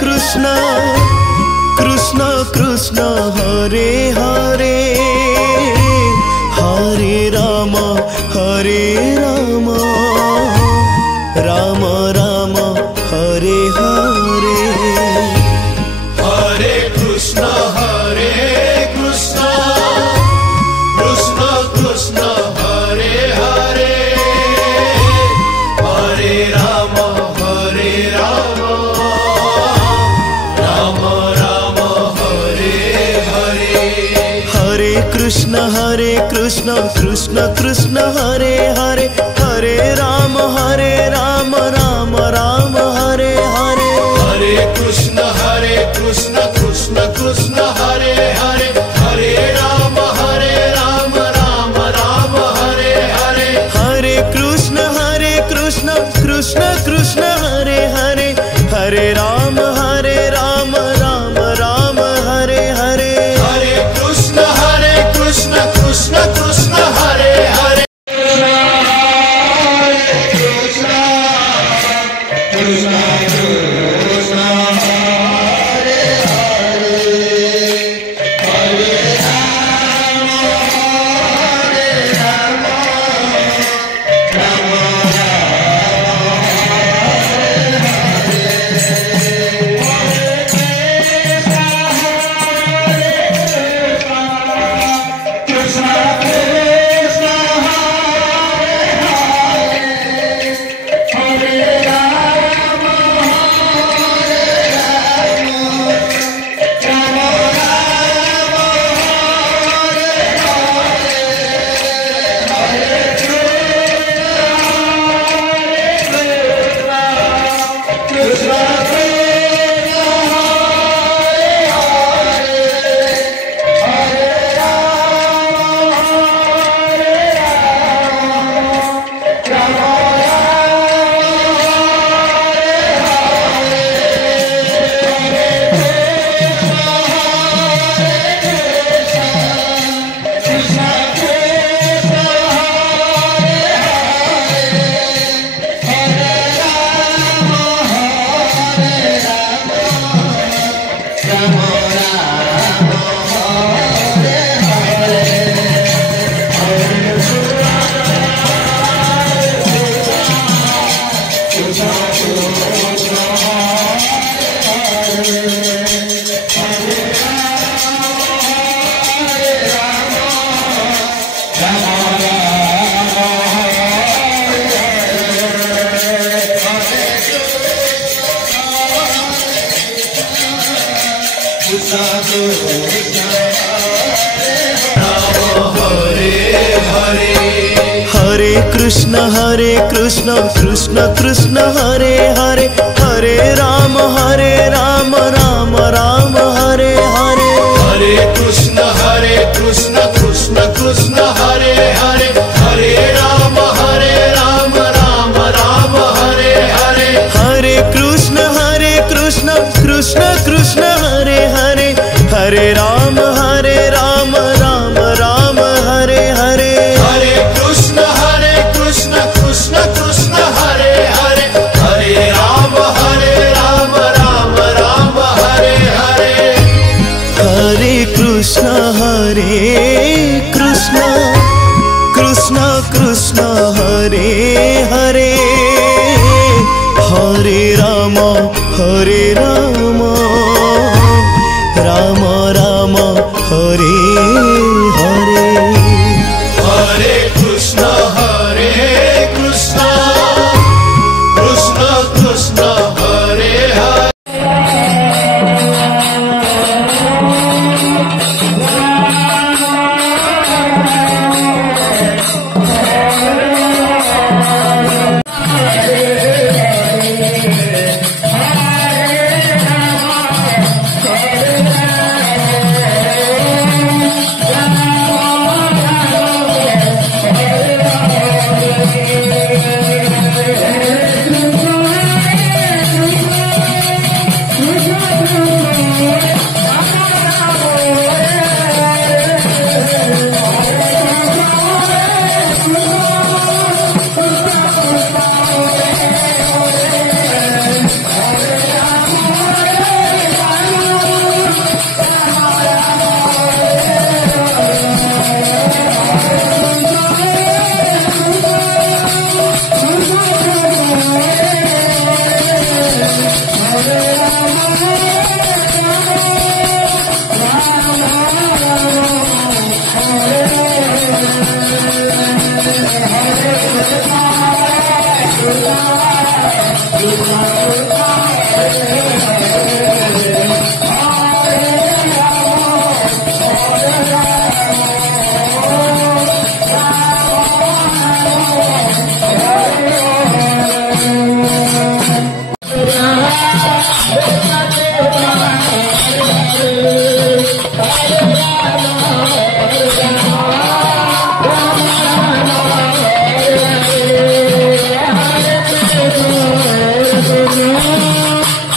Krishna Krishna Krishna Hare Hare Hare Ram Ram Ram Hare Hare Hare Krishna Krishna Krishna Hare Hare Hare Ram Ram Ram Hare Hare Hare Krishna Krishna Krishna Hare Hare Hare Ram Ram Ram Hare Hare Hare Krishna Krishna Krishna Hare Hare Hare Ram Ram Ram Hare Hare Hare Krishna Krishna Krishna Hare Hare Hare Ram Ram Ram Hare Hare Hare Krishna Krishna Krishna Hare Hare Hare Krishna Krishna Krishna Hare Hare Hare Ram Ram Ram Hare Hare Hare Krishna Krishna Krishna Hare Hare Hare Ram Ram Ram Hare Hare Hare Krishna Krishna Krishna Hare Hare Hare Ram Ram Ram Hare Hare Hare Krishna Krishna Krishna Hare Hare Hare Ram Ram Hare Hare Hare Krishna Krishna Krishna Hare Hare Hare Ram Ram Ram Hare Hare Hare Krishna Krishna Krishna Hare Hare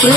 Hare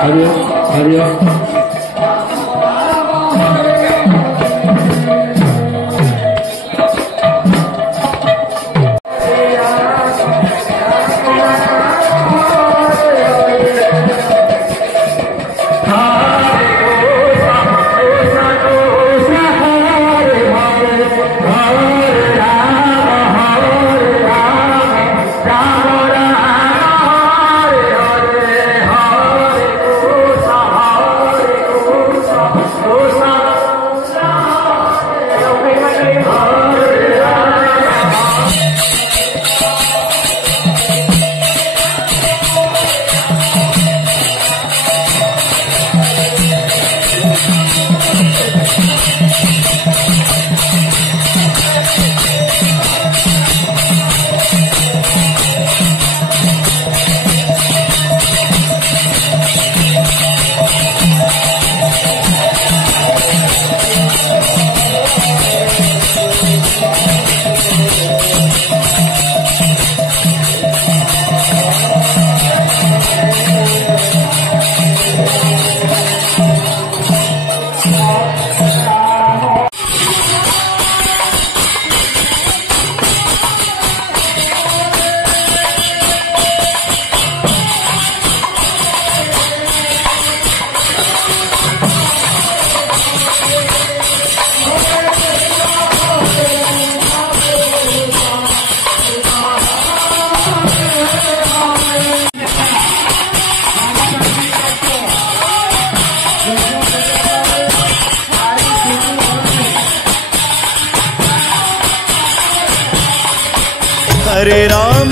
Hare Hare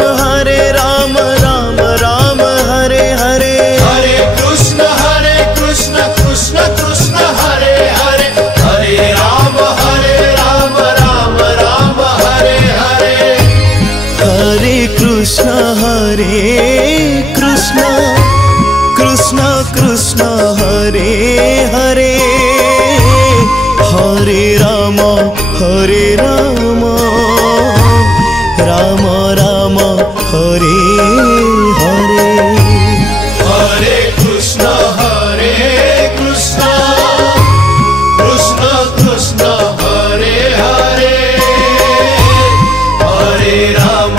Hare Ram Ram Ram Hare Hare. Hare Krishna Krishna Krishna Hare Hare. Hare Ram Ram Ram Hare Hare. Hare Krishna Krishna Krishna Hare Hare. Hare Ram Ram Ram Hare Hare. Hare Krishna Krishna Krishna Hare Hare. Hare Ram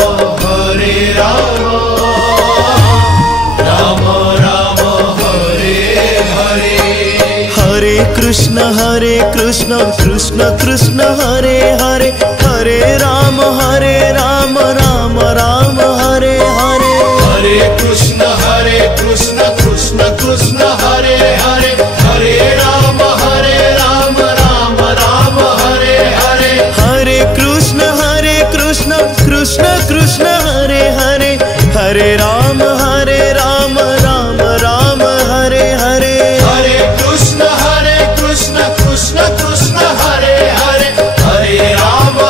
Ram Ram Hare Hare. Hare Krishna Krishna Krishna Hare Hare. Hare Ram Ram Ram Hare Hare. Hare Krishna Krishna Krishna Hare Hare. Hare Ram Ram Ram Hare Hare. Hare Krishna Krishna Krishna Hare Hare. Hare Ram Ram Ram Hare Hare. Hare Krishna Krishna Krishna Hare Hare. Hare Ram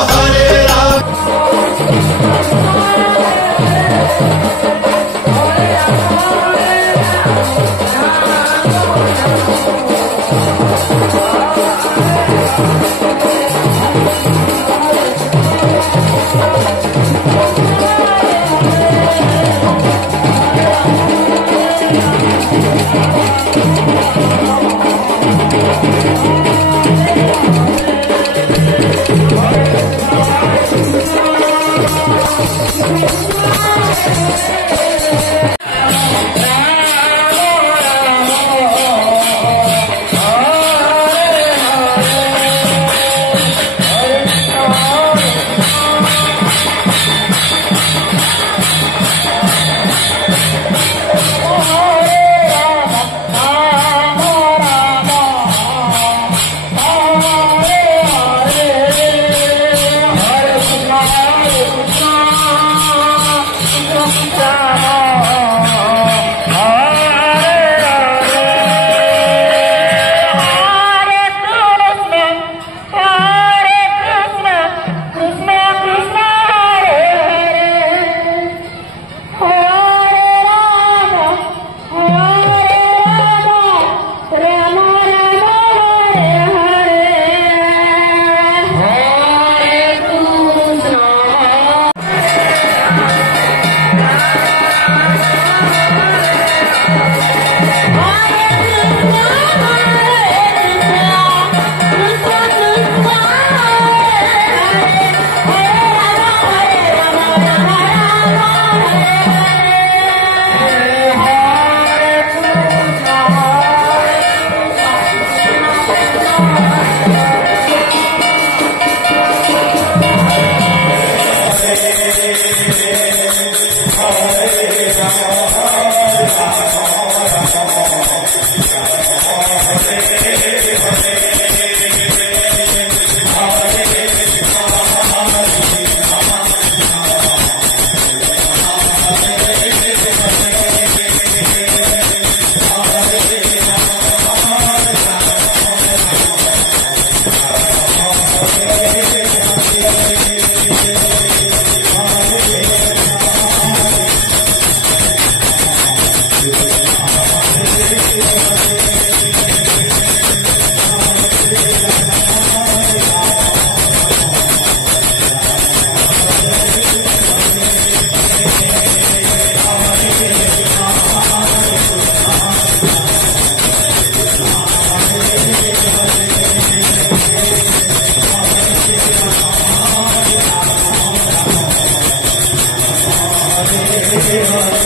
Hare